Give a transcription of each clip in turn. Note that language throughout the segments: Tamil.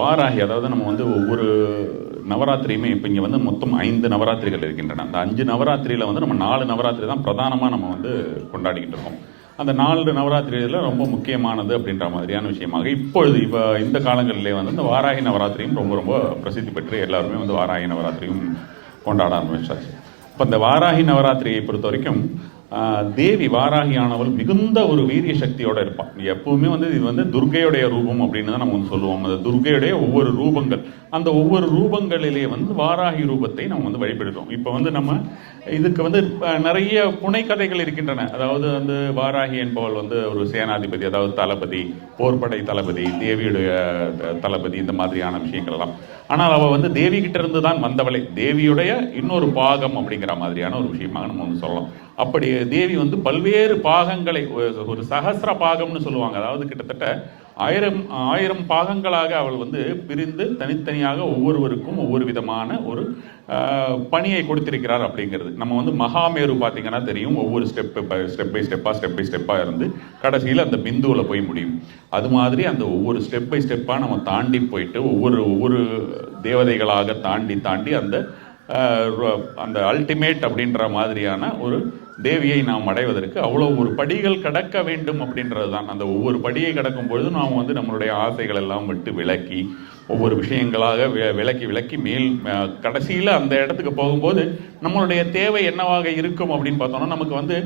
வாராகி, அதாவது நம்ம வந்து ஒவ்வொரு நவராத்திரியுமே இப்போ இங்கே வந்து மொத்தம் 5 நவராத்திரிகள் இருக்கின்றன. அந்த 5 நவராத்திரியில் வந்து நம்ம 4 நவராத்திரி தான் பிரதானமாக நம்ம வந்து கொண்டாடிக்கிட்டு இருக்கோம். அந்த 4 நவராத்திரியில் ரொம்ப முக்கியமானது அப்படின்ற மாதிரியான விஷயமாக இப்பொழுது இந்த காலங்களிலே வந்து இந்த வாராகி நவராத்திரியும் ரொம்ப ரொம்ப பிரசித்தி பெற்று எல்லாருமே வந்து வாராகி நவராத்திரியும் கொண்டாட ஆரம்பிச்சாச்சு. இப்போ இந்த வாராகி நவராத்திரியை பொறுத்த வரைக்கும் தேவி வாராகியானவள் மிகுந்த ஒரு வீரிய சக்தியோடு இருப்பாள். எப்பவுமே வந்து இது வந்து துர்கையுடைய ரூபம் அப்படின்னு தான் நம்ம வந்து சொல்லுவோம். அந்த துர்கையுடைய ஒவ்வொரு ரூபங்கள், அந்த ஒவ்வொரு ரூபங்களிலே வந்து வாராகி ரூபத்தை நம்ம வந்து வழிபடுறோம். இப்போ வந்து நம்ம இதுக்கு வந்து நிறைய புனைக்கதைகள் இருக்கின்றன. அதாவது வந்து வாராகி என்பவள் வந்து ஒரு சேனாதிபதி, அதாவது தளபதி, போர்படை தளபதி, தேவியுடைய தளபதி, இந்த மாதிரியான விஷயங்கள் எல்லாம். ஆனால் அவள் வந்து தேவி கிட்ட இருந்து தான் வந்தவளை, தேவியுடைய இன்னொரு பாகம் அப்படிங்கிற மாதிரியான ஒரு விஷயமாக நம்ம வந்து சொல்லலாம். அப்படி தேவி வந்து பல்வேறு பாகங்களை, ஒரு சகசிர பாகம்னு சொல்லுவாங்க, அதாவது கிட்டத்தட்ட 1000 பாகங்களாக அவள் வந்து பிரிந்து தனித்தனியாக ஒவ்வொருவருக்கும் ஒவ்வொரு விதமான ஒரு பணியை கொடுத்திருக்கிறார் அப்படிங்கிறது. நம்ம வந்து மகாமேரு பார்த்தீங்கன்னா தெரியும், ஒவ்வொரு ஸ்டெப் பை ஸ்டெப்பாக இருந்து கடைசியில் அந்த பிந்துவில் போய் முடியும். அது மாதிரி அந்த ஒவ்வொரு ஸ்டெப் பை ஸ்டெப்பாக நம்ம தாண்டி போயிட்டு ஒவ்வொரு தேவதைகளாக தாண்டி அந்த அல்டிமேட் அப்படின்ற மாதிரியான ஒரு தேவியை நாம் அடைவதற்கு அவ்வளோ ஒரு படிகள் கடக்க வேண்டும் அப்படின்றது தான். அந்த ஒவ்வொரு படியை கடக்கும் பொழுது நாம் வந்து நம்மளுடைய ஆசைகள் எல்லாம் விட்டு விலக்கி ஒவ்வொரு விஷயங்களாக விலக்கி மேல் கடைசியில் அந்த இடத்துக்கு போகும்போது நம்மளுடைய தேவை என்னவாக இருக்கும் அப்படின்னு பார்த்தோம்னா, நமக்கு வந்து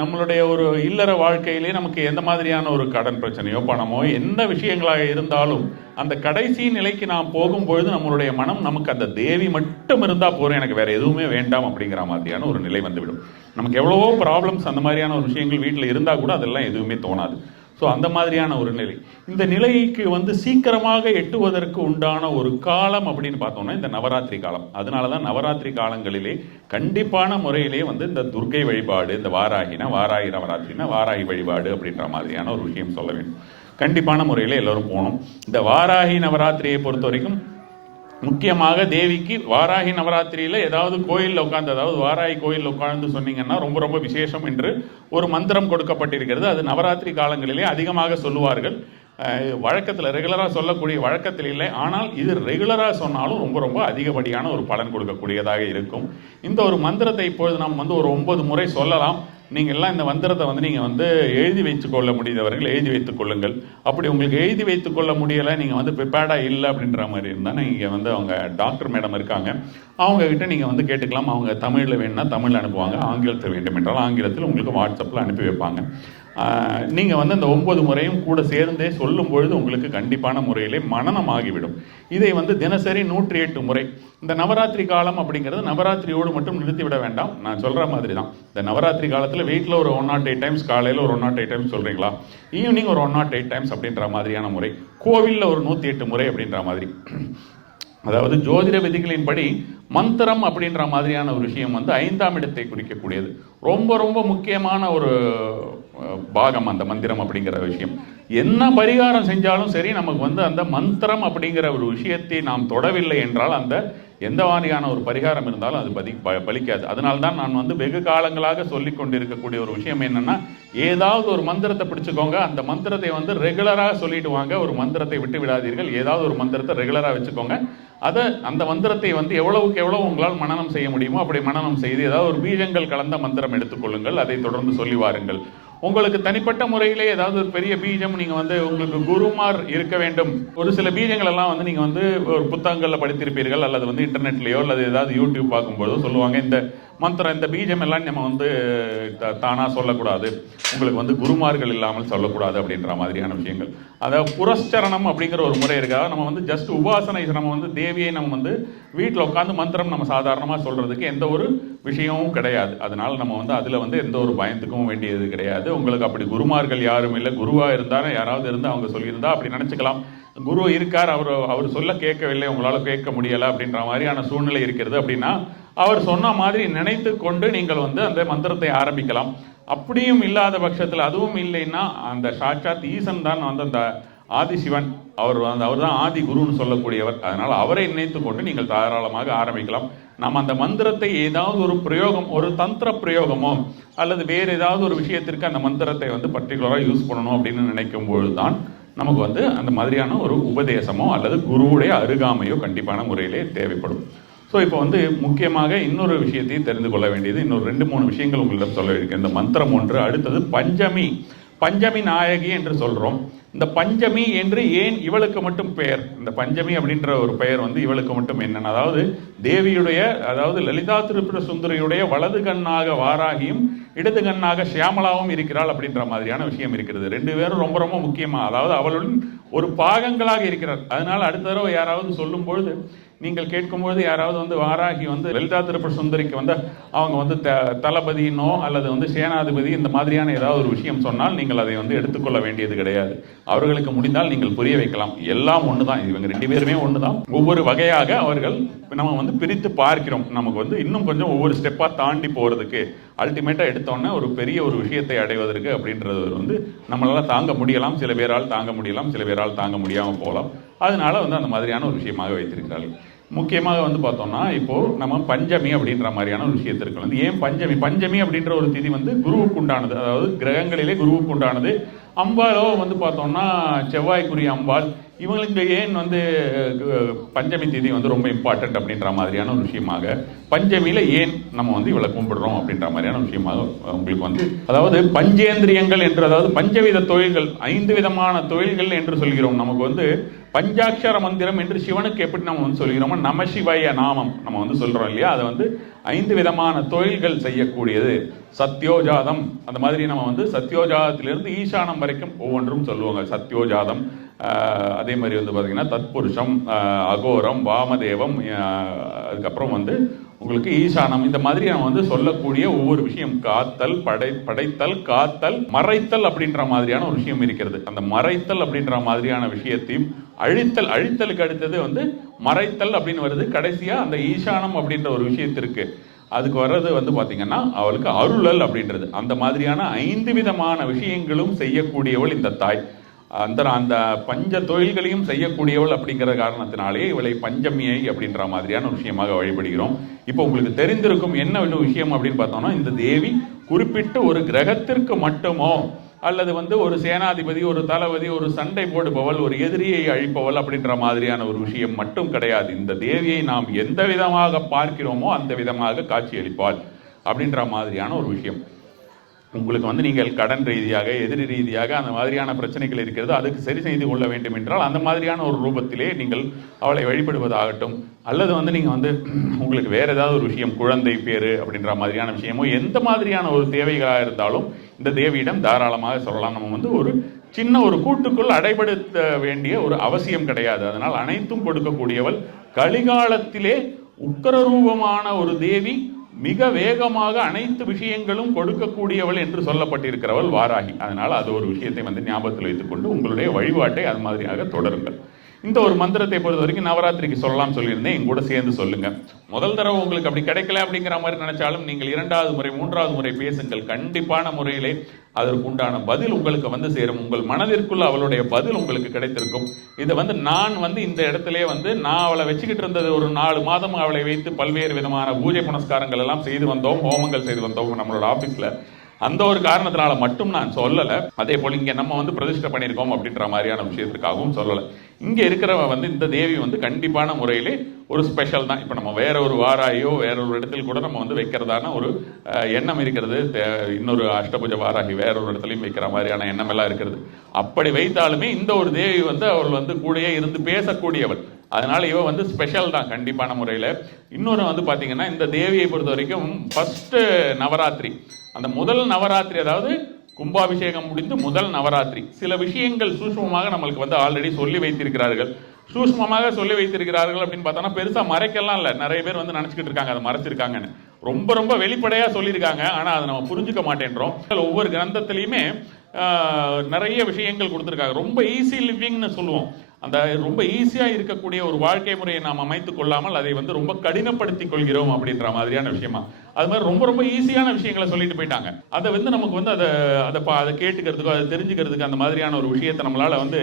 நம்மளுடைய ஒரு இல்லற வாழ்க்கையிலே நமக்கு எந்த மாதிரியான ஒரு கடன் பிரச்சனையோ பணமோ எந்த விஷயங்களாக இருந்தாலும் அந்த கடைசி நிலைக்கு நாம் போகும்பொழுது நம்மளுடைய மனம் நமக்கு அந்த தேவி மட்டும் இருந்தால் போகிறோம், எனக்கு வேறு எதுவுமே வேண்டாம் அப்படிங்கிற மாதிரியான ஒரு நிலை வந்துவிடும். நமக்கு எவ்வளவோ ப்ராப்ளம்ஸ் அந்த மாதிரியான ஒரு விஷயங்கள் வீட்டில் இருந்தால் கூட அதெல்லாம் எதுவுமே தோணாது. ஸோ அந்த மாதிரியான ஒரு நிலை, இந்த நிலைக்கு வந்து சீக்கிரமாக எட்டுவதற்கு உண்டான ஒரு காலம் அப்படின்னு பார்த்தோம்னா இந்த நவராத்திரி காலம். அதனால தான் நவராத்திரி காலங்களிலே கண்டிப்பான முறையிலே வந்து இந்த துர்க்கை வழிபாடு, இந்த வாராகி நவராத்திரினா வாராகி வழிபாடு அப்படின்ற மாதிரியான ஒரு விஷயம் சொல்ல வேண்டும். கண்டிப்பான முறையில் எல்லோரும் போகணும். இந்த வாராகி நவராத்திரியை பொறுத்த வரைக்கும் முக்கியமாக தேவிக்கு வாராகி நவராத்திரியில் ஏதாவது கோயிலில் உட்காந்து, அதாவது வாராகி கோயிலில் உட்கார்ந்து சொன்னீங்கன்னா ரொம்ப ரொம்ப விசேஷம் என்று ஒரு மந்திரம் கொடுக்கப்பட்டிருக்கிறது. அது நவராத்திரி காலங்களிலே அதிகமாக சொல்லுவார்கள். வழக்கத்தில் ரெகுலராக சொல்லக்கூடிய வழக்கத்தில் இல்லை, ஆனால் இது ரெகுலராக சொன்னாலும் ரொம்ப ரொம்ப அதிகப்படியான ஒரு பலன் கொடுக்கக்கூடியதாக இருக்கும். இந்த ஒரு மந்திரத்தை இப்பொழுது நாம் வந்து ஒரு 9 முறை சொல்லலாம். நீங்கள் எல்லாம் இந்த மந்திரத்தை வந்து நீங்கள் வந்து எழுதி வைத்துக்கொள்ள முடிந்தவர்கள் எழுதி வைத்துக் கொள்ளுங்கள். அப்படி உங்களுக்கு எழுதி வைத்துக்கொள்ள முடியலை, நீங்கள் வந்து ப்ரிப்பேர்டாக இல்லை அப்படின்ற மாதிரி இருந்தால் நீங்கள் வந்து அவங்க டாக்டர் மேடம் இருக்காங்க, அவங்கக்கிட்ட நீங்கள் வந்து கேட்டுக்கலாம். அவங்க தமிழில் வேணும்னா தமிழில் அனுப்புவாங்க, ஆங்கிலத்தில் வேண்டும் என்றால் ஆங்கிலத்தில் உங்களுக்கு வாட்ஸ்அப்பில் அனுப்பி வைப்பாங்க. நீங்கள் வந்து அந்த 9 முறையும் கூட சேர்ந்தே சொல்லும் பொழுது உங்களுக்கு கண்டிப்பான முறையிலே மனனமாகிவிடும். இதை வந்து தினசரி 108 முறை. இந்த நவராத்திரி காலம் அப்படிங்கிறது நவராத்திரியோடு மட்டும் நிறுத்திவிட வேண்டாம். நான் சொல்கிற மாதிரி தான், இந்த நவராத்திரி காலத்தில் வீட்டில் ஒரு 108 டைம்ஸ், காலையில் ஒரு 108 டைம்ஸ் சொல்கிறீங்களா, ஈவினிங் ஒரு 108 டைம்ஸ் அப்படின்ற மாதிரியான முறை, கோவிலில் ஒரு 108 முறை அப்படின்ற மாதிரி. அதாவது ஜோதிட விதிகளின்படி மந்திரம் அப்படின்ற மாதிரியான ஒரு விஷயம் வந்து 5ஆம் இடத்தை குறிக்கக்கூடியது. ரொம்ப ரொம்ப முக்கியமான ஒரு பாகம் அந்த மந்திரம் அப்படிங்கிற விஷயம். என்ன பரிகாரம் செஞ்சாலும் சரி, நமக்கு வந்து அந்த மந்திரம் அப்படிங்கிற ஒரு விஷயத்தை நாம் தொடவில்லை என்றால் அந்த எந்த மாதிரியான ஒரு பரிகாரம் இருந்தாலும் அது பலிக்காது. அதனால்தான் நான் வந்து வெகு காலங்களாக சொல்லி கொண்டிருக்கக்கூடிய ஒரு விஷயம் என்னன்னா, ஏதாவது ஒரு மந்திரத்தை பிடிச்சுக்கோங்க, அந்த மந்திரத்தை வந்து ரெகுலராக சொல்லிட்டு வாங்க. ஒரு மந்திரத்தை விட்டு விடாதீர்கள், ஏதாவது ஒரு மந்திரத்தை ரெகுலராக வச்சுக்கோங்க. அந்த மந்திரத்தை வந்து எவ்வளவுக்கு எவ்வளவு உங்களால் மனனம் செய்ய முடியுமோ அப்படி மனனம் செய்து ஏதாவது ஒரு பீஜங்கள் கலந்த மந்திரம் எடுத்துக்கொள்ளுங்கள், அதை தொடர்ந்து சொல்லி வாருங்கள். உங்களுக்கு தனிப்பட்ட முறையிலே ஏதாவது ஒரு பெரிய பீஜம், நீங்கள் வந்து உங்களுக்கு குருமார் இருக்க வேண்டும். ஒரு சில பீஜங்கள் எல்லாம் வந்து நீங்கள் வந்து ஒரு புத்தகங்களில் படித்திருப்பீர்கள், அல்லது வந்து இன்டர்நெட்லேயோ அல்லது ஏதாவது யூடியூப் பார்க்கும்போதோ சொல்லுவாங்க, இந்த மந்திரம், இந்த பீஜம் எல்லாம் நம்ம வந்து தானாக சொல்லக்கூடாது, உங்களுக்கு வந்து குருமார்கள் இல்லாமல் சொல்லக்கூடாது அப்படின்ற மாதிரியான விஷயங்கள். அதாவது புரஸ்சரணம் அப்படிங்கிற ஒரு முறை இருக்கா, நம்ம வந்து ஜஸ்ட் உபாசனை, நம்ம வந்து தேவியை நம்ம வந்து வீட்டில் உட்காந்து மந்திரம் நம்ம சாதாரணமாக சொல்கிறதுக்கு எந்த ஒரு விஷயமும் கிடையாது. அதனால் நம்ம வந்து அதில் வந்து எந்த ஒரு பயந்துக்கவும் வேண்டியது கிடையாது. உங்களுக்கு அப்படி குருமார்கள் யாரும் இல்லை, குருவாக இருந்தாலும் யாராவது இருந்து அவங்க சொல்லியிருந்தா அப்படி நினச்சிக்கலாம். குரு இருக்கார், அவர் சொல்ல கேட்கவில்லை, உங்களால் கேட்க முடியலை அப்படின்ற மாதிரியான சூழ்நிலை இருக்கிறது அப்படின்னா அவர் சொன்ன மாதிரி நினைத்து கொண்டு நீங்கள் வந்து அந்த மந்திரத்தை ஆரம்பிக்கலாம். அப்படியும் இல்லாத பட்சத்தில், அதுவும் இல்லைன்னா அந்த சாட்சாத் ஈசன் தான் வந்து அந்த ஆதிசிவன், அவர் தான் ஆதி குருன்னு சொல்லக்கூடியவர். அதனால் அவரை நினைத்து கொண்டு நீங்கள் தாராளமாக ஆரம்பிக்கலாம். நம்ம அந்த மந்திரத்தை ஏதாவது ஒரு பிரயோகம், ஒரு தந்திர பிரயோகமோ அல்லது வேறு ஏதாவது ஒரு விஷயத்திற்கு அந்த மந்திரத்தை வந்து பர்டிகுலராக யூஸ் பண்ணணும் அப்படின்னு நினைக்கும் பொழுது தான் நமக்கு வந்து அந்த மாதிரியான ஒரு உபதேசமோ அல்லது குருவுடைய அருகாமையோ கண்டிப்பான முறையிலே தேவைப்படும். ஸோ இப்போ வந்து முக்கியமாக இன்னொரு விஷயத்தையும் தெரிந்து கொள்ள வேண்டியது, இன்னொரு 2-3 விஷயங்கள் உங்களிடம் சொல்ல இருக்கு. இந்த மந்திரம் ஒன்று, அடுத்தது பஞ்சமி. பஞ்சமி நாயகி என்று சொல்கிறோம். இந்த பஞ்சமி என்று ஏன் இவளுக்கு மட்டும் பெயர்? இந்த பஞ்சமி அப்படின்ற ஒரு பெயர் வந்து இவளுக்கு மட்டும் என்னன்னு, அதாவது தேவியுடைய, அதாவது லலிதா திரிபுர சுந்தரியுடைய வலது கண்ணாக வாராகியும் இடது கண்ணாக ஷியாமலாவும் இருக்கிறாள் அப்படின்ற மாதிரியான விஷயம் இருக்கிறது. 2 பேரும் ரொம்ப ரொம்ப முக்கியமா, அதாவது அவளுடன் ஒரு பாகங்களாக இருக்கிறார். அதனால அடுத்த தடவை யாராவது சொல்லும் பொழுது, நீங்கள் கேட்கும்பொழுது யாராவது வந்து வாராகி வந்து லலிதா திரிபுர சுந்தரிக்கு வந்து அவங்க வந்து தளபதினோ அல்லது வந்து சேனாதிபதி இந்த மாதிரியான ஏதாவது ஒரு விஷயம் சொன்னால் நீங்கள் அதை வந்து எடுத்துக்கொள்ள வேண்டியது கிடையாது. அவர்களுக்கு முடிந்தால் நீங்கள் புரிய வைக்கலாம். எல்லாம் ஒன்று தான், இவங்க 2 பேருமே ஒன்று தான். ஒவ்வொரு வகையாக அவர்கள் நம்ம வந்து பிரித்து பார்க்கிறோம். நமக்கு வந்து இன்னும் கொஞ்சம் ஒவ்வொரு ஸ்டெப்பாக தாண்டி போகிறதுக்கு, அல்டிமேட்டாக எடுத்தோன்னே ஒரு பெரிய ஒரு விஷயத்தை அடைவதற்கு அப்படின்றது வந்து நம்மளால் தாங்க முடியலாம், சில பேரால் தாங்க முடியலாம், சில பேரால் தாங்க முடியாமல் போகலாம். அதனால வந்து அந்த மாதிரியான ஒரு விஷயமாக வைத்திருக்கிறார்கள். முக்கியமாக வந்து பார்த்தோம்னா இப்போது நம்ம பஞ்சமி அப்படின்ற மாதிரியான ஒரு விஷயத்திற்கு வந்து ஏன் பஞ்சமி? பஞ்சமி அப்படின்ற ஒரு திதி வந்து குருவுக்கு உண்டானது, அதாவது கிரகங்களிலே குருவுக்கு உண்டானது. அம்பாலோ வந்து பார்த்தோம்னா செவ்வாய்க்குரிய அம்பாள். இவங்களுக்கு ஏன் வந்து பஞ்சமி திதி வந்து ரொம்ப இம்பார்ட்டன்ட் அப்படின்ற மாதிரியான ஒரு விஷயமாக, பஞ்சமியில் ஏன் நம்ம வந்து இவளை கும்பிடுறோம் அப்படின்ற மாதிரியான விஷயமாக உங்களுக்கு வந்து, அதாவது பஞ்சேந்திரியங்கள் என்று, அதாவது பஞ்சவித தொழில்கள், 5 விதமான தொழில்கள் என்று சொல்கிறோம். நமக்கு வந்து பஞ்சாட்சர மந்திரம் என்று சிவனுக்கு எப்படி நம்ம வந்து சொல்கிறோமோ, நமசிவாய நாமம் நம்ம வந்து சொல்கிறோம் இல்லையா, அதை வந்து 5 விதமான தொழில்கள் செய்யக்கூடியது. சத்யோஜாதம், அந்த மாதிரி நம்ம வந்து சத்யோஜாதத்திலிருந்து ஈசானம் வரைக்கும் ஒவ்வொன்றும் சொல்லுவாங்க. சத்யோஜாதம், அதே மாதிரி வந்து பார்த்திங்கன்னா தத்புருஷம், அகோரம், வாமதேவம், அதுக்கப்புறம் வந்து உங்களுக்கு ஈசானம், இந்த மாதிரி நம்ம வந்து சொல்லக்கூடிய ஒவ்வொரு விஷயம், காத்தல், படைத்தல், காத்தல், மறைத்தல் அப்படின்ற மாதிரியான ஒரு விஷயம் இருக்கிறது. அந்த மறைத்தல் அப்படின்ற மாதிரியான விஷயத்தையும் அழித்தலுக்கு அடுத்தது வந்து மறைத்தல் அப்படின்னு வருது. கடைசியா அந்த ஈசானம் அப்படின்ற ஒரு விஷயத்திற்கு அதுக்கு வர்றது வந்து பார்த்தீங்கன்னா அவளுக்கு அருளல் அப்படின்றது. அந்த மாதிரியான 5 விதமான விஷயங்களும் செய்யக்கூடியவள் இந்த தாய். அந்த பஞ்ச தொழில்களையும் செய்யக்கூடியவள் அப்படிங்கிற காரணத்தினாலே இவளை பஞ்சமியை அப்படின்ற மாதிரியான ஒரு விஷயமாக வழிபடுகிறோம். இப்போ உங்களுக்கு தெரிந்திருக்கும் என்ன விஷயம் அப்படின்னு பார்த்தோம்னா, இந்த தேவி குறிப்பிட்ட ஒரு கிரகத்திற்கு மட்டுமோ அல்லது வந்து ஒரு சேனாதிபதி, ஒரு தளபதி, ஒரு சண்டை போடுபவள், ஒரு எதிரியை அழிப்பவள் அப்படின்ற மாதிரியான ஒரு விஷயம் மட்டும் கிடையாது. இந்த தேவியை நாம் எந்த விதமாக பார்க்கிறோமோ அந்த விதமாக காட்சியளிப்பாள் அப்படின்ற மாதிரியான ஒரு விஷயம். உங்களுக்கு வந்து நீங்கள் கடன் ரீதியாக, எதிரி ரீதியாக அந்த மாதிரியான பிரச்சனைகள் இருக்கிறது, அதுக்கு சரி செய்து கொள்ள வேண்டும் என்றால் அந்த மாதிரியான ஒரு ரூபத்திலே நீங்கள் அவளை வழிபடுவதாகட்டும், அல்லது வந்து நீங்கள் வந்து உங்களுக்கு வேறு ஏதாவது ஒரு விஷயம், குழந்தை பேரு அப்படின்ற மாதிரியான விஷயமோ, எந்த மாதிரியான ஒரு தேவைகளாக இருந்தாலும் இந்த தேவியிடம் தாராளமாக சொல்லலாம். நம்ம வந்து ஒரு சின்ன ஒரு கூட்டுக்குள் அடைபடுத்த வேண்டிய ஒரு அவசியம் கிடையாது. அதனால் அனைத்தும் கொடுக்கக்கூடியவள், கலிகாலத்திலே உக்கரரூபமான ஒரு தேவி, மிக வேகமாக அனைத்து விஷயங்களும் கொடுக்கக்கூடியவள் என்று சொல்லப்பட்டிருக்கிறவள் வாராகி. அதனால் அது ஒரு விஷயத்தை வந்து ஞாபகத்தில் வைத்துக்கொண்டு உங்களுடைய வழிபாட்டை அது மாதிரியாக தொடருங்கள். இந்த ஒரு மந்திரத்தை பொறுத்த வரைக்கும் நவராத்திரிக்கு சொல்லலாம் சொல்லியிருந்தேன், என் கூட சேர்ந்து சொல்லுங்க. முதல் தடவை உங்களுக்கு அப்படி கிடைக்கல அப்படிங்கிற மாதிரி நினைச்சாலும் நீங்கள் 2வது முறை 3வது முறை பேசுங்கள். கண்டிப்பான முறையிலே அதற்கு உண்டான பதில் உங்களுக்கு வந்து சேரும். உங்கள் மனதிற்குள்ள அவளுடைய பதில் உங்களுக்கு கிடைத்திருக்கும். இதை வந்து நான் வந்து இந்த இடத்திலே வந்து நான் அவளை வச்சுக்கிட்டு இருந்தது ஒரு 4 மாதம் அவளை வைத்து பல்வேறு விதமான பூஜை புனஸ்காரங்கள் எல்லாம் செய்து வந்தோம், ஹோமங்கள் செய்து வந்தோம் நம்மளோட ஆபீஸ்ல. அந்த ஒரு காரணத்தினால மட்டும் நான் சொல்லலை. அதே போல் இங்கே நம்ம வந்து பிரதிஷ்டை பண்ணியிருக்கோம் அப்படின்ற மாதிரியான விஷயத்துக்காகவும் சொல்லலை. இங்கே இருக்கிறவ வந்து இந்த தேவி வந்து கண்டிப்பான முறையிலே ஒரு ஸ்பெஷல் தான். இப்போ நம்ம வேற ஒரு வாராயோ வேற ஒரு இடத்தில் கூட நம்ம வந்து வைக்கிறதான ஒரு எண்ணம் இருக்கிறது. இன்னொரு அஷ்டபுஜ வாராகி வேற ஒரு இடத்துலையும் வைக்கிற மாதிரியான எண்ணம் எல்லாம் இருக்கிறது. அப்படி வைத்தாலுமே இந்த ஒரு தேவி வந்து அவள் வந்து கூடயே இருந்து பேசக்கூடியவள். அதனால இவ வந்து ஸ்பெஷல் தான் கண்டிப்பான முறையில். இன்னொரு வந்து பார்த்தீங்கன்னா, இந்த தேவியை பொறுத்த வரைக்கும் ஃபர்ஸ்ட் நவராத்திரி, அந்த முதல் நவராத்திரி, அதாவது கும்பாபிஷேகம் முடிந்து முதல் நவராத்திரி, சில விஷயங்கள் சூஷ்மமாக நம்மளுக்கு வந்து ஆல்ரெடி சொல்லி வைத்திருக்கிறார்கள். சூஷ்மமாக சொல்லி வைத்திருக்கிறார்கள் அப்படின்னு பார்த்தோன்னா பெருசாக மறைக்கலாம் இல்லை. நிறைய பேர் வந்து நினச்சிக்கிட்டு இருக்காங்க அதை மறைச்சிருக்காங்கன்னு. ரொம்ப ரொம்ப வெளிப்படையாக சொல்லியிருக்காங்க, ஆனால் அதை நம்ம புரிஞ்சுக்க மாட்டேன்றோம். ஒவ்வொரு கிரந்தத்திலையுமே நிறைய விஷயங்கள் கொடுத்துருக்காங்க. ரொம்ப ஈஸி லிவிங்னு சொல்லுவோம். அந்த ரொம்ப ஈஸியாக இருக்கக்கூடிய ஒரு வாழ்க்கை முறையை நாம் அமைத்துக் கொள்ளாமல் அதை வந்து ரொம்ப கடினப்படுத்தி கொள்கிறோம் அப்படின்ற மாதிரியான விஷயமா. அது மாதிரி ரொம்ப ரொம்ப ஈஸியான விஷயங்களை சொல்லிட்டு போயிட்டாங்க. அதை வந்து நமக்கு வந்து அதை கேட்டுக்கிறதுக்கோ அதை தெரிஞ்சுக்கிறதுக்கு அந்த மாதிரியான ஒரு விஷயத்தை நம்மளால் வந்து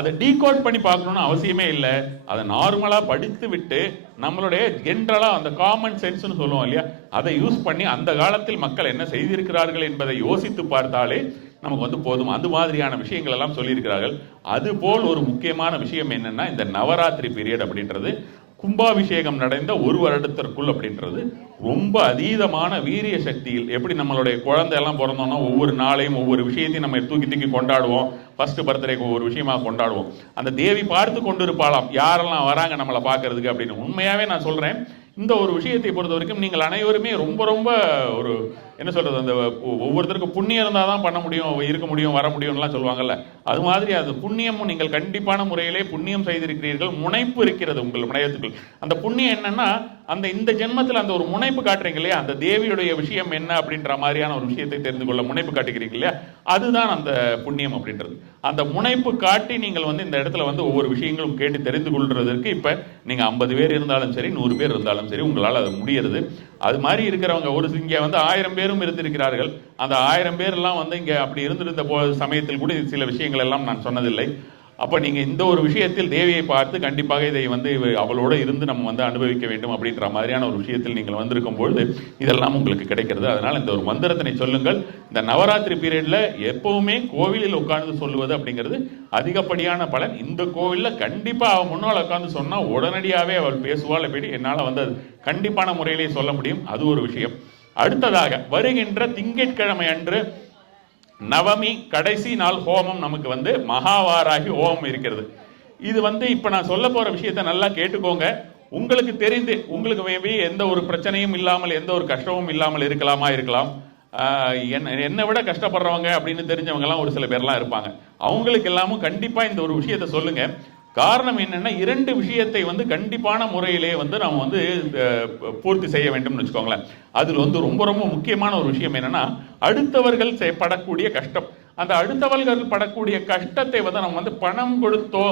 அதை டீகோட் பண்ணி பார்க்கணுன்னு அவசியமே இல்லை. அதை நார்மலாக படித்து விட்டு நம்மளுடைய ஜென்ரலாக அந்த காமன் சென்ஸ்னு சொல்லுவோம் இல்லையா, அதை யூஸ் பண்ணி அந்த காலத்தில் மக்கள் என்ன செய்திருக்கிறார்கள் என்பதை யோசித்து பார்த்தாலே நமக்கு வந்து போதும். அது மாதிரியான விஷயங்கள் எல்லாம் சொல்லியிருக்கிறார்கள். அதுபோல் ஒரு முக்கியமான விஷயம் என்னன்னா, இந்த நவராத்திரி பீரியட் அப்படின்றது கும்பாபிஷேகம் நடந்த ஒரு வருடத்திற்குள் அப்படின்றது ரொம்ப அதீதமான வீரிய சக்தியில், எப்படி நம்மளுடைய குழந்தை எல்லாம் பிறந்தோம்னா ஒவ்வொரு நாளையும் ஒவ்வொரு விஷயத்தையும் நம்ம தூக்கி தூக்கி கொண்டாடுவோம், ஃபர்ஸ்ட் பர்த்டேக்கு ஒவ்வொரு விஷயமா கொண்டாடுவோம். அந்த தேவி பார்த்து கொண்டு இருப்பாளாம் யாரெல்லாம் வராங்க நம்மளை பார்க்கறதுக்கு அப்படின்னு. உண்மையாவே நான் சொல்றேன், இந்த ஒரு விஷயத்தை பொறுத்த வரைக்கும் நீங்கள் அனைவருமே ரொம்ப ரொம்ப ஒரு என்ன சொல்றது, அந்த ஒவ்வொருத்தருக்கும் புண்ணியம் இருந்தால் தான் பண்ண முடியும், இருக்க முடியும், வர முடியும்லாம் சொல்லுவாங்கல்ல, அது மாதிரி அது புண்ணியமும் நீங்கள் கண்டிப்பான முறையிலே புண்ணியம் செய்திருக்கிறீர்கள். முனைப்பு இருக்கிறது உங்கள் முனையத்துக்குள். அந்த புண்ணியம் என்னன்னா, அந்த இந்த ஜென்மத்தில் அந்த ஒரு முனைப்பு காட்டுறீங்க இல்லையா, அந்த தேவியுடைய விஷயம் என்ன அப்படின்ற மாதிரியான ஒரு விஷயத்தை தெரிந்து கொள்ள முனைப்பு காட்டுகிறீங்க இல்லையா, அதுதான் அந்த புண்ணியம் அப்படின்றது. அந்த முனைப்பு காட்டி நீங்கள் வந்து இந்த இடத்துல வந்து ஒவ்வொரு விஷயங்களும் கேட்டு தெரிந்து கொள்றதற்கு இப்ப நீங்க 50 பேர் இருந்தாலும் சரி, 100 பேர் இருந்தாலும் சரி, உங்களால் அது முடியறது. அது மாதிரி இருக்கிறவங்க ஒரு இங்க வந்து 1000 பேரும் இருந்திருக்கிறார்கள். அந்த 1000 பேர் எல்லாம் வந்து இங்க அப்படி இருந்திருந்த சமயத்தில் கூட சில விஷயங்கள் எல்லாம் நான் சொன்னதில்லை. அப்ப நீங்க இந்த ஒரு விஷயத்தில் தேவியை பார்த்து கண்டிப்பாக இதை வந்து அவளோட இருந்து நம்ம வந்து அனுபவிக்க வேண்டும் அப்படின்ற மாதிரியான ஒரு விஷயத்தில் நீங்கள் வந்திருக்கும் பொழுது இதெல்லாம் உங்களுக்கு கிடைக்கிறது. அதனால இந்த ஒரு மந்திரத்தினை சொல்லுங்கள். இந்த நவராத்திரி பீரியட்ல எப்பவுமே கோவிலில் உட்கார்ந்து சொல்லுவது அப்படிங்கிறது அதிகப்படியான பலன். இந்த கோவில்ல கண்டிப்பா அவன் முன்னால் உட்கார்ந்து சொன்னா உடனடியாவே அவள் பேசுவாள். எப்படி என்னால் வந்து கண்டிப்பான முறையிலே சொல்ல முடியும். அது ஒரு விஷயம். அடுத்ததாக வருகின்ற திங்கட்கிழமை அன்று நவமி கடைசி நாள் ஹோமம் நமக்கு வந்து மகாவாராகி ஹோமம் இருக்கிறது. இது வந்து இப்ப நான் சொல்ல போற விஷயத்தை நல்லா கேட்டுக்கோங்க. உங்களுக்கு தெரிந்து உங்களுக்கு மேபி எந்த ஒரு பிரச்சனையும் இல்லாமல் எந்த ஒரு கஷ்டமும் இல்லாமல் இருக்கலாம். என்னை விட கஷ்டப்படுறவங்க அப்படின்னு தெரிஞ்சவங்க எல்லாம் ஒரு சில பேர்லாம் இருப்பாங்க. அவங்களுக்கு எல்லாமும் கண்டிப்பா இந்த ஒரு விஷயத்தை சொல்லுங்க. காரணம் என்னன்னா, 2 விஷயத்தை வந்து கண்டிப்பான முறையிலே வந்து நம்ம வந்து பூர்த்தி செய்ய வேண்டும் வச்சுக்கோங்களேன். அதுல வந்து ரொம்ப ரொம்ப முக்கியமான ஒரு விஷயம் என்னன்னா, அடுத்தவர்கள் படக்கூடிய கஷ்டம். அந்த அடுத்தவர்கள் படக்கூடிய கஷ்டத்தை வந்து நம்ம வந்து பணம் கொடுத்தோ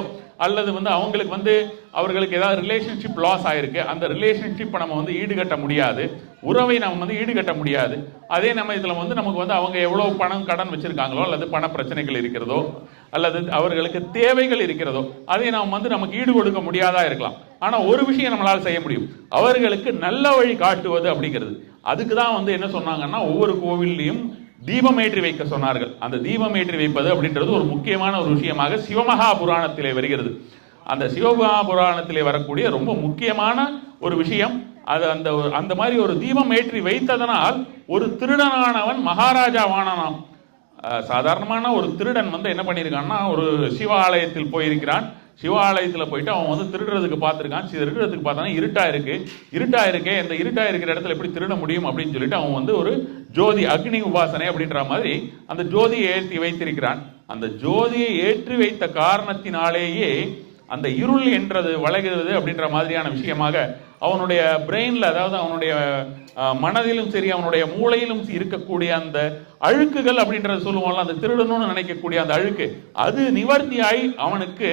அல்லது வந்து அவங்களுக்கு வந்து அவர்களுக்கு ஏதாவது ரிலேஷன்ஷிப் லாஸ் ஆயிருக்கு, அந்த ரிலேஷன்ஷிப்பை நம்ம வந்து ஈடுகட்ட முடியாது, உறவை நம்ம வந்து ஈடுகட்ட முடியாது. அதே நம்ம இதில் வந்து நமக்கு வந்து அவங்க எவ்வளோ பணம் கடன் வச்சிருக்காங்களோ அல்லது பண பிரச்சனைகள் இருக்கிறதோ அல்லது அவர்களுக்கு தேவைகள் இருக்கிறதோ அதை நாம் வந்து நமக்கு ஈடு கொடுக்க முடியாதா இருக்கலாம். ஆனால் ஒரு விஷயம் நம்மளால் செய்ய முடியும், அவர்களுக்கு நல்ல வழி காட்டுவது அப்படிங்கிறது. அதுக்கு தான் வந்து என்ன சொன்னாங்கன்னா, ஒவ்வொரு கோவில்லையும் தீபம் ஏற்றி வைக்க சொன்னார்கள். அந்த தீபம் ஏற்றி வைப்பது அப்படின்றது ஒரு முக்கியமான ஒரு விஷயமாக சிவமகா புராணத்திலே வருகிறது. அந்த சிவமகா புராணத்திலே வரக்கூடிய ரொம்ப முக்கியமான ஒரு விஷயம் அது. அந்த மாதிரி ஒரு தீபம் ஏற்றி வைத்ததனால் ஒரு திருடனானவன் மகாராஜாவானானாம். சாதாரணமான ஒரு திருடன் வந்து என்ன பண்ணியிருக்கான்னா, ஒரு சிவ ஆலயத்தில் போயிருக்கிறான். சிவ ஆலயத்தில் போயிட்டு அவன் வந்து திருடுறதுக்கு பார்த்துருக்கான். திருடுறதுக்கு பார்த்தானா இருட்டா இருக்கே, இந்த இருட்டா இருக்கிற இடத்துல எப்படி திருட முடியும் அப்படின்னு சொல்லிட்டு அவன் வந்து ஒரு ஜோதி அக்னி உபாசனை அப்படின்ற மாதிரி அந்த ஜோதியை ஏற்றி வைத்திருக்கிறான். அந்த ஜோதியை ஏற்றி வைத்த காரணத்தினாலேயே அந்த இருள் என்றது வளைகிறது அப்படின்ற மாதிரியான விஷயமாக அவனுடைய பிரெயின்ல, அதாவது அவனுடைய மனதிலும் சரி அவனுடைய மூளையிலும் இருக்கக்கூடிய அந்த அழுக்குகள் அப்படின்றது சொல்லுவாங்கல்ல, அந்த திருடணும்னு நினைக்கக்கூடிய அந்த அழுக்கு அது நிவர்த்தியாகி அவனுக்கு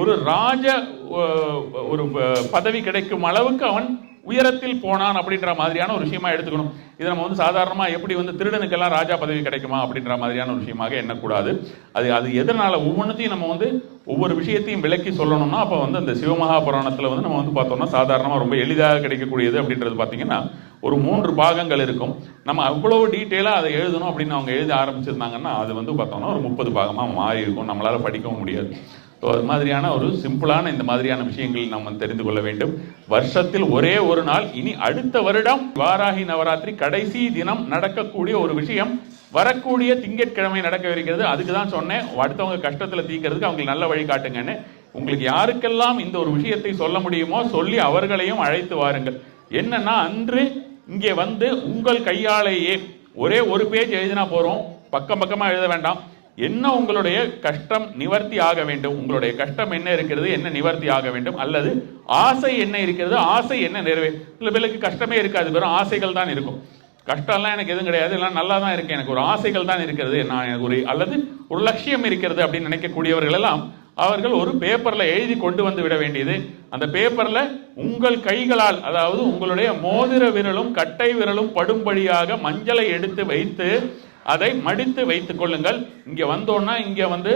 ஒரு ஒரு பதவி கிடைக்கும் அளவுக்கு அவன் உயரத்தில் போனான் அப்படின்ற மாதிரியான ஒரு விஷயமா எடுத்துக்கணும். இதை நம்ம வந்து சாதாரணமா எப்படி வந்து திருடனுக்கெல்லாம் ராஜா பதவி கிடைக்குமா அப்படின்ற மாதிரியான ஒரு விஷயமாக எண்ணக்கூடாது. அது எதனால ஒவ்வொன்றத்தையும் நம்ம வந்து ஒவ்வொரு விஷயத்தையும் விளக்கி சொல்லணும்னா, அப்போ வந்து அந்த சிவமகா புராணத்தில் வந்து நம்ம வந்து பார்த்தோம்னா சாதாரணமாக ரொம்ப எளிதாக கிடைக்கக்கூடியது அப்படின்றது பார்த்தீங்கன்னா ஒரு 3 பாகங்கள் இருக்கும். நம்ம அவ்வளவு டீட்டெயிலாக அதை எழுதணும் அப்படின்னு அவங்க எழுத ஆரம்பிச்சிருந்தாங்கன்னா அது வந்து பார்த்தோம்னா ஒரு 30 பாகமாக மாறி இருக்கும், நம்மளால படிக்கவும் முடியாது. ஸோ அது மாதிரியான ஒரு சிம்பிளான இந்த மாதிரியான விஷயங்கள் நம்ம தெரிந்து கொள்ள வேண்டும். வருஷத்தில் ஒரே ஒரு நாள், இனி அடுத்த வருடம் வாராகி நவராத்திரி கடைசி தினம் நடக்கக்கூடிய ஒரு விஷயம் வரக்கூடிய திங்கட்கிழமை நடக்கவிருக்கிறது. அதுக்கு தான் சொன்னேன், அடுத்தவங்க கஷ்டத்தில் தீர்க்கிறதுக்கு அவங்களுக்கு நல்ல வழி காட்டுங்கன்னு. உங்களுக்கு யாருக்கெல்லாம் இந்த ஒரு விஷயத்தை சொல்ல முடியுமோ சொல்லி அவர்களையும் அழைத்து வாருங்கள். என்னன்னா, அன்று இங்கே வந்து உங்கள் கையாலேயே ஒரே ஒரு பேஜ் எழுதினா போறோம், பக்கம் பக்கமா எழுத வேண்டாம். என்ன உங்களுடைய கஷ்டம் நிவர்த்தி ஆக வேண்டும், உங்களுடைய கஷ்டம் என்ன இருக்கிறது, என்ன நிவர்த்தி ஆக வேண்டும், அல்லது ஆசை என்ன இருக்கிறது, ஆசை என்ன நிறைவேறும். சில பேருக்கு கஷ்டமே இருக்காது, வெறும் ஆசைகள் தான் இருக்கும். கஷ்டம்லாம் எனக்கு எதுவும் கிடையாது, எல்லாம் நல்லா தான் இருக்கு, எனக்கு ஒரு ஆசைகள் தான் இருக்கிறது, நான் எனக்கு ஒரு அல்லது ஒரு லட்சியம் இருக்கிறது அப்படின்னு நினைக்கக்கூடியவர்கள் எல்லாம் அவர்கள் ஒரு பேப்பர்ல எழுதி கொண்டு வந்து விட வேண்டியது. அந்த பேப்பர்ல உங்கள் கைகளால், அதாவது உங்களுடைய மோதிர விரலும் கட்டை விரலும் படும்படியாக மஞ்சளை எடுத்து வைத்து அதை மடித்து வைத்துக் கொள்ளுங்கள். இங்க வந்தோம்னா இங்க வந்து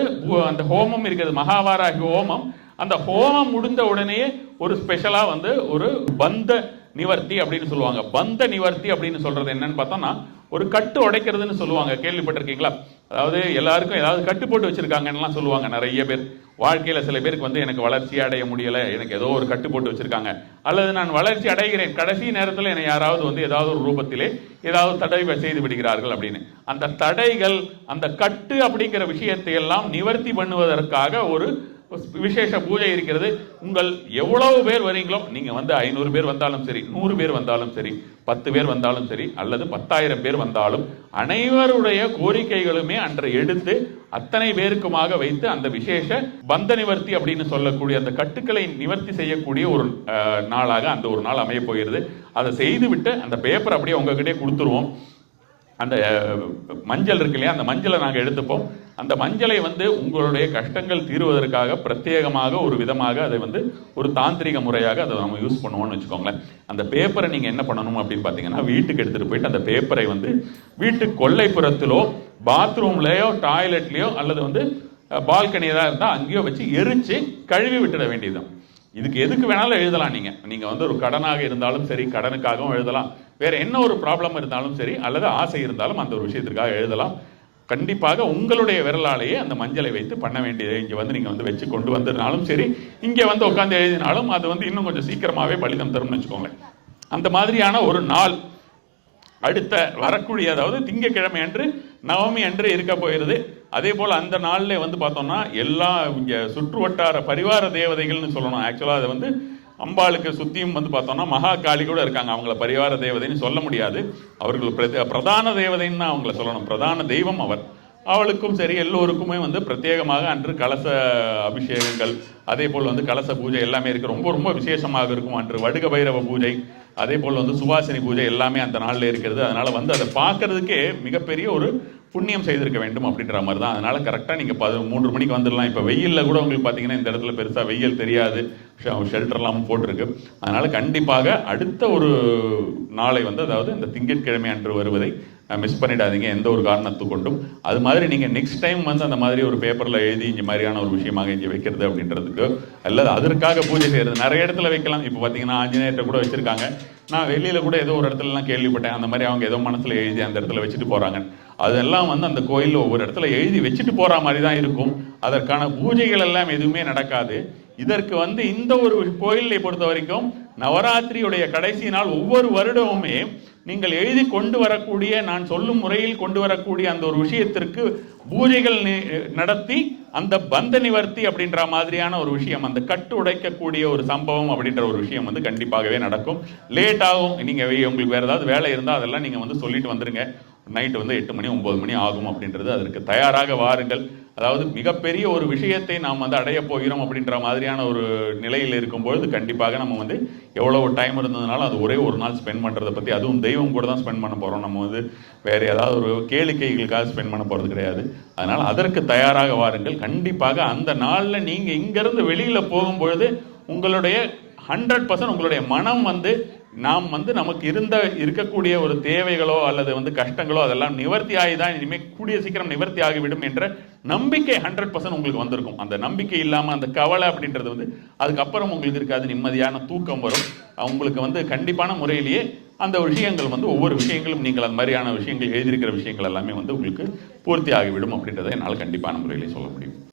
அந்த ஹோமம் இருக்கிறது, மகாவாராகி ஹோமம். அந்த ஹோமம் முடிந்த உடனே ஒரு ஸ்பெஷலா வந்து ஒரு பந்த நிவர்த்தி அப்படின்னு சொல்லுவாங்க. பந்த நிவர்த்தி அப்படின்னு சொல்றது என்னன்னு பார்த்தோம்னா, ஒரு கட்டு உடைக்கிறதுன்னு சொல்லுவாங்க, கேள்விப்பட்டிருக்கீங்களா? அதாவது எல்லாருக்கும் ஏதாவது கட்டு போட்டு வச்சிருக்காங்கன்னு சொல்லுவாங்க நிறைய பேர். வாழ்க்கையில சில பேருக்கு வந்து எனக்கு வளர்ச்சி அடைய முடியல, எனக்கு ஏதோ ஒரு கட்டு போட்டு வச்சிருக்காங்க, அல்லது நான் வளர்ச்சி அடைகிறேன், கடைசி நேரத்தில் என்னை யாராவது வந்து ஏதாவது ஒரு ரூபத்திலே ஏதாவது தடை செய்து விடுகிறார்கள் அப்படின்னு. அந்த தடைகள், அந்த கட்டு அப்படிங்கிற விஷயத்தை எல்லாம் நிவர்த்தி பண்ணுவதற்காக ஒரு விசேஷ பூஜை இருக்கிறது. உங்கள் எவ்வளவு பேர் வரீங்களோ, நீங்க வந்து 500 பேர் வந்தாலும் சரி, 100 பேர் வந்தாலும் சரி, 10 பேர் வந்தாலும் சரி, அல்லது 10,000 பேர் வந்தாலும் அனைவருடைய கோரிக்கைகளுமே அன்றை எடுத்து அத்தனை பேருக்குமாக வைத்து அந்த விசேஷ பந்த நிவர்த்தி அப்படின்னு சொல்லக்கூடிய அந்த கட்டுக்களை நிவர்த்தி செய்யக்கூடிய ஒரு நாளாக அந்த ஒரு நாள் அமைய போகிறது. அதை செய்துவிட்டு அந்த பேப்பர் அப்படியே உங்ககிட்டே கொடுத்துருவோம். அந்த மஞ்சள் இருக்கு இல்லையா, அந்த மஞ்சளை நாங்கள் எடுத்துப்போம். அந்த மஞ்சளை வந்து உங்களுடைய கஷ்டங்கள் தீர்வதற்காக பிரத்யேகமாக ஒரு விதமாக அதை வந்து ஒரு தாந்திரிக முறையாக அதை நம்ம யூஸ் பண்ணுவோம்னு வச்சுக்கோங்களேன். அந்த பேப்பரை நீங்கள் என்ன பண்ணணும் அப்படின்னு பார்த்தீங்கன்னா, வீட்டுக்கு எடுத்துகிட்டு போயிட்டு அந்த பேப்பரை வந்து வீட்டு கொல்லைப்புறத்திலோ பாத்ரூம்லேயோ டாய்லெட்லேயோ அல்லது வந்து பால்கனி தான் இருந்தால் அங்கேயோ வச்சு எரிச்சு கழுவி விட்டுட வேண்டியதுதான். இதுக்கு எதுக்கு வேணாலும் எழுதலாம். நீங்கள் வந்து ஒரு கடனாக இருந்தாலும் சரி, கடனுக்காகவும் எழுதலாம், வேற என்ன ஒரு ப்ராப்ளம் இருந்தாலும் சரி, அல்லது ஆசை இருந்தாலும் அந்த ஒரு விஷயத்திற்காக எழுதலாம். கண்டிப்பாக உங்களுடைய விரலாலேயே அந்த மஞ்சளை வைத்து பண்ண வேண்டியது. இங்கே வந்து நீங்கள் வந்து வச்சு கொண்டு வந்ததுனாலும் சரி, இங்கே வந்து உட்காந்து எழுதினாலும் அது வந்து இன்னும் கொஞ்சம் சீக்கிரமாகவே பலிதம் தரும்னு வச்சுக்கோங்க. அந்த மாதிரியான ஒரு நாள் அடுத்த வரக்கூடிய, அதாவது திங்கட்கிழமை அன்று நவமி அன்று இருக்க போயிருது. அதே போல் அந்த நாளில் வந்து பார்த்தோம்னா எல்லா இங்கே சுற்று வட்டார பரிவார தேவதைகள்னு சொல்லணும். ஆக்சுவலாக அதை வந்து அம்பாளுக்கு சுத்தியும் வந்து பார்த்தோம்னா மகா காளி கூட இருக்காங்க. அவங்கள பரிவார தேவதைன்னு சொல்ல முடியாது, அவர்கள் பிரதான தேவதைன்னு தான் அவங்கள சொல்லணும். பிரதான தெய்வம் அவர். அவளுக்கும் சரி எல்லோருக்குமே வந்து பிரத்யேகமாக அன்று கலச அபிஷேகங்கள், அதே போல் வந்து கலச பூஜை எல்லாமே இருக்குது. ரொம்ப ரொம்ப விசேஷமாக இருக்கும். அன்று வடுக பைரவ பூஜை, அதே போல் வந்து சுவாசினி பூஜை எல்லாமே அந்த நாளில் இருக்கிறது. அதனால் வந்து அதை பார்க்கறதுக்கே மிகப்பெரிய ஒரு புண்ணியம் செய்திருக்க வேண்டும் அப்படின்ற மாதிரி தான். அதனால் கரெக்டாக நீங்கள் 3 மணிக்கு வந்துடலாம். இப்போ வெயிலில் கூட உங்களுக்கு பார்த்தீங்கன்னா இந்த இடத்துல பெருசாக வெயில் தெரியாது, ஷெல்டர்லாம் போட்டிருக்கு. அதனால் கண்டிப்பாக அடுத்த ஒரு நாளை வந்து, அதாவது இந்த திங்கட்கிழமை அன்று வருவதை மிஸ் பண்ணிடாதீங்க எந்த ஒரு காரணத்து கொண்டும். அது மாதிரி நீங்கள் நெக்ஸ்ட் டைம் வந்து அந்த மாதிரி ஒரு பேப்பரில் எழுதி இந்த மாதிரியான ஒரு விஷயமாக இங்கே வைக்கிறது அப்படின்றதுக்கு, அல்லது அதற்காக பூஜை செய்கிறது நிறைய இடத்துல வைக்கலாம். இப்போ பார்த்தீங்கன்னா ஆஞ்சநேயர்கிட்ட கூட வச்சுருக்காங்க. நான் வெளியில் கூட ஏதோ ஒரு இடத்துலலாம் கேள்விப்பட்டேன், அந்த மாதிரி அவங்க ஏதோ மனசில் எழுதி அந்த இடத்துல வச்சுட்டு போகிறாங்க. அதெல்லாம் வந்து அந்த கோயிலில் ஒவ்வொரு இடத்துல எழுதி வச்சுட்டு போகிற மாதிரி தான் இருக்கும். அதற்கான பூஜைகள் எல்லாம் எதுவுமே நடக்காது. இதற்கு வந்து இந்த ஒரு கோயிலை பொறுத்த வரைக்கும் நவராத்திரியுடைய கடைசி நாள் ஒவ்வொரு வருடமுமே நீங்கள் எழுதி கொண்டு வரக்கூடிய, நான் சொல்லும் முறையில் கொண்டு வரக்கூடிய அந்த ஒரு விஷயத்திற்கு பூஜைகள் நடத்தி அந்த பந்த நிவர்த்தி அப்படின்ற மாதிரியான ஒரு விஷயம், அந்த கட்டு உடைக்கக்கூடிய ஒரு சம்பவம் அப்படின்ற ஒரு விஷயம் வந்து கண்டிப்பாகவே நடக்கும். லேட் ஆகும். நீங்கள் உங்களுக்கு வேறு ஏதாவது வேலை இருந்தால் அதெல்லாம் நீங்கள் வந்து சொல்லிட்டு வந்துருங்க. நைட்டு வந்து 8 மணி 9 மணி ஆகும் அப்படின்றது, அதற்கு தயாராக வாருங்கள். அதாவது மிகப்பெரிய ஒரு விஷயத்தை நாம் வந்து அடைய போகிறோம் அப்படின்ற மாதிரியான ஒரு நிலையில் இருக்கும்பொழுது கண்டிப்பாக நம்ம வந்து எவ்வளவு டைம் இருந்ததுனாலும் அது ஒரே ஒரு நாள் ஸ்பெண்ட் பண்ணுறதை பற்றி, அதுவும் தெய்வம் கூட தான் ஸ்பெண்ட் பண்ண போகிறோம். நம்ம வந்து வேறு ஏதாவது ஒரு கேளிக்கைகளுக்காக ஸ்பெண்ட் பண்ண போகிறது கிடையாது. அதனால் அதற்கு தயாராக வாருங்கள். கண்டிப்பாக அந்த நாளில் நீங்கள் இங்கேருந்து வெளியில் போகும்பொழுது உங்களுடைய 100% உங்களுடைய மனம் வந்து நாம் வந்து நமக்கு இருக்கக்கூடிய ஒரு தேவைகளோ அல்லது வந்து கஷ்டங்களோ அதெல்லாம் நிவர்த்தி ஆகிதான் இனிமேல் கூடிய சீக்கிரம் நிவர்த்தி ஆகிவிடும் என்ற நம்பிக்கை 100% உங்களுக்கு வந்திருக்கும். அந்த நம்பிக்கை இல்லாமல் அந்த கவலை அப்படின்றது வந்து அதுக்கப்புறம் உங்களுக்கு இருக்காது. நிம்மதியான தூக்கம் வரும். உங்களுக்கு வந்து கண்டிப்பான முறையிலேயே அந்த விஷயங்கள் வந்து ஒவ்வொரு விஷயங்களும் நீங்கள் அந்த மாதிரியான விஷயங்கள் எழுதியிருக்கிற விஷயங்கள் எல்லாமே வந்து உங்களுக்கு பூர்த்தி ஆகிவிடும் அப்படின்றத என்னால் கண்டிப்பான முறையிலே சொல்ல முடியும்.